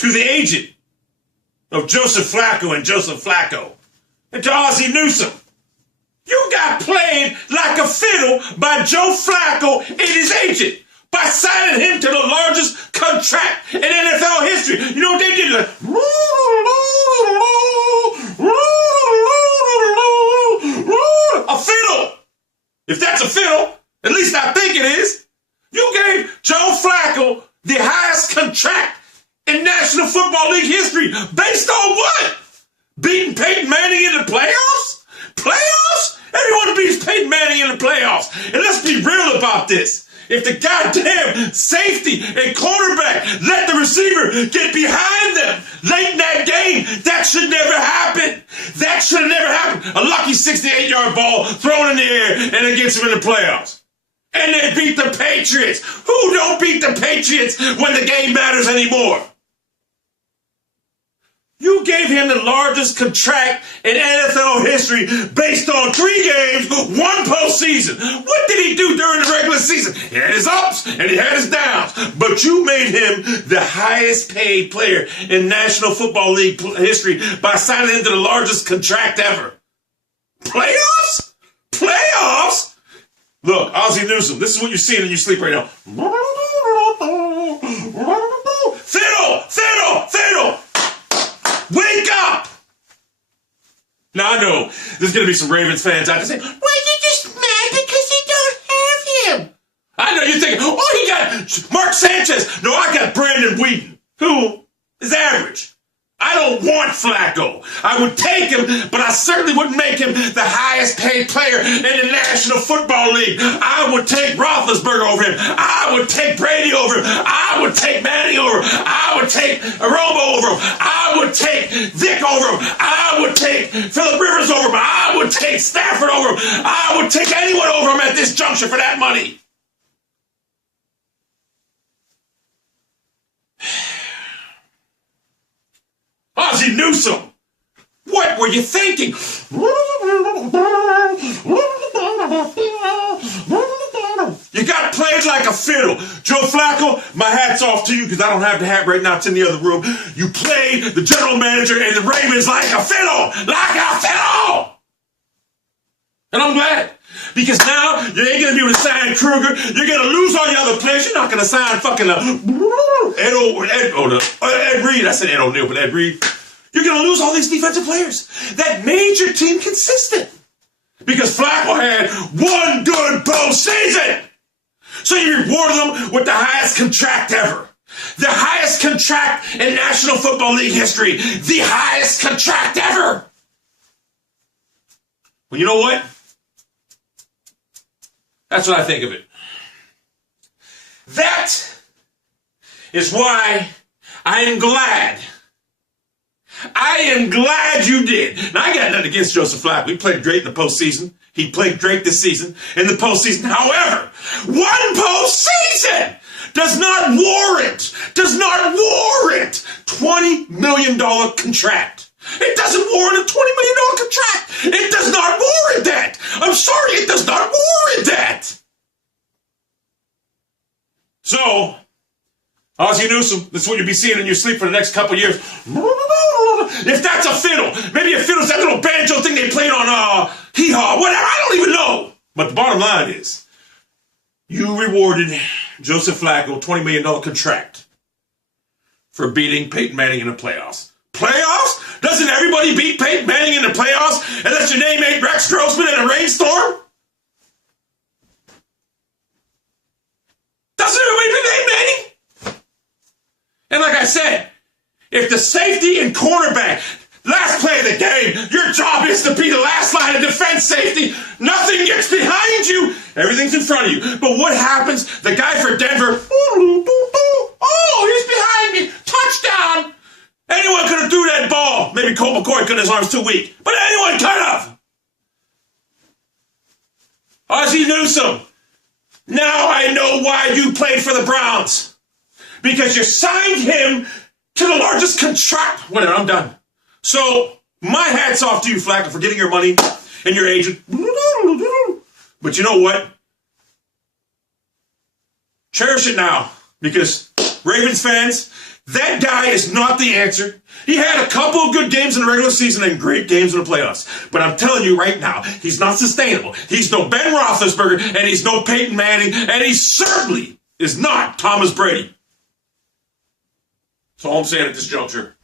to the agent of Joseph Flacco and Joseph Flacco, and to Ozzie Newsome. You got played like a fiddle by Joe Flacco and his agent by signing him to the largest contract in NFL history. You know what they did? A fiddle. If that's a fiddle, at least I think it is. You gave Joe Flacco the highest contract in National Football League history. Based on what? Beating Peyton Manning in the playoffs? Playoffs? Everyone beats Peyton Manning in the playoffs. And let's be real about this. If the goddamn safety and cornerback let the receiver get behind them late in that game, that should never happen. That should have never happened. A lucky 68-yard ball thrown in the air and it gets them in the playoffs. And they beat the Patriots. Who don't beat the Patriots when the game matters anymore? You gave him the largest contract in NFL history based on 3 games, 1 postseason. What did he do during the regular season? He had his ups and he had his downs. But you made him the highest paid player in National Football League history by signing him to the largest contract ever. Playoffs? Playoffs? Look, Ozzie Newsome, this is what you're seeing in your sleep right now. Fiddle! Fiddle! Fiddle! Wake up! Now I know there's going to be some Ravens fans out there saying, well, you're just mad because you don't have him. I know you're thinking, oh, he got Mark Sanchez. No, I got Brandon Whedon, who is average. I don't want Flacco. I would take him, but I certainly wouldn't make him the highest paid player in the National Football League. I would take Roethlisberger over him. I would take Brady over him. I would take Manning over him. I would take Romo over him. I would take Vic over him. I would take Phillip Rivers over him. I would take Stafford over him. I would take anyone over him at this juncture for that money. Ozzie Newsome, what were you thinking? You got played like a fiddle. Joe Flacco, my hat's off to you because I don't have the hat right now. It's in the other room. You played the general manager and the Ravens like a fiddle. Like a fiddle! And I'm glad. Because now you ain't going to be able to sign Kruger. You're going to lose all your other players. You're not going to sign fucking Ed Reed. I said Ed O'Neill, but Ed Reed. You're going to lose all these defensive players that made your team consistent. Because Flacco had 1 good postseason. So you rewarded them with the highest contract ever. The highest contract in National Football League history. The highest contract ever. Well, you know what? That's what I think of it. That is why I am glad. I am glad you did. Now, I got nothing against Joseph Flacco. He played great in the postseason. He played great this season in the postseason. However, 1 postseason does not warrant $20 million contract. It doesn't warrant a $20 million contract. It does not warrant that. I'm sorry, it does not warrant that. So, Ozzie Newsome, this is what you'll be seeing in your sleep for the next couple years. If that's a fiddle, maybe a fiddle's that little banjo thing they played on hee-haw, whatever, I don't even know. But the bottom line is, you rewarded Joseph Flacco $20 million contract for beating Peyton Manning in the playoffs. Playoffs? Doesn't everybody beat Peyton Manning in the playoffs unless your name ain't Rex Grossman in a rainstorm? Doesn't everybody beat Peyton Manning? And like I said, if the safety and cornerback, last play of the game, your job is to be the last line of defense safety. Nothing gets behind you. Everything's in front of you. But what happens? The guy for Denver, oh, he's behind me. Touchdown. Anyone could have threw that ball. Maybe Colt McCoy could have, his arm's too weak. But anyone could have. Ozzie Newsome, now I know why you played for the Browns. Because you signed him to the largest contract. Whatever, I'm done. So, my hat's off to you, Flacco, for getting your money and your agent. But you know what? Cherish it now, because Ravens fans, that guy is not the answer. He had a couple of good games in the regular season and great games in the playoffs. But I'm telling you right now, he's not sustainable. He's no Ben Roethlisberger, and he's no Peyton Manning, and he certainly is not Thomas Brady. That's all I'm saying at this juncture.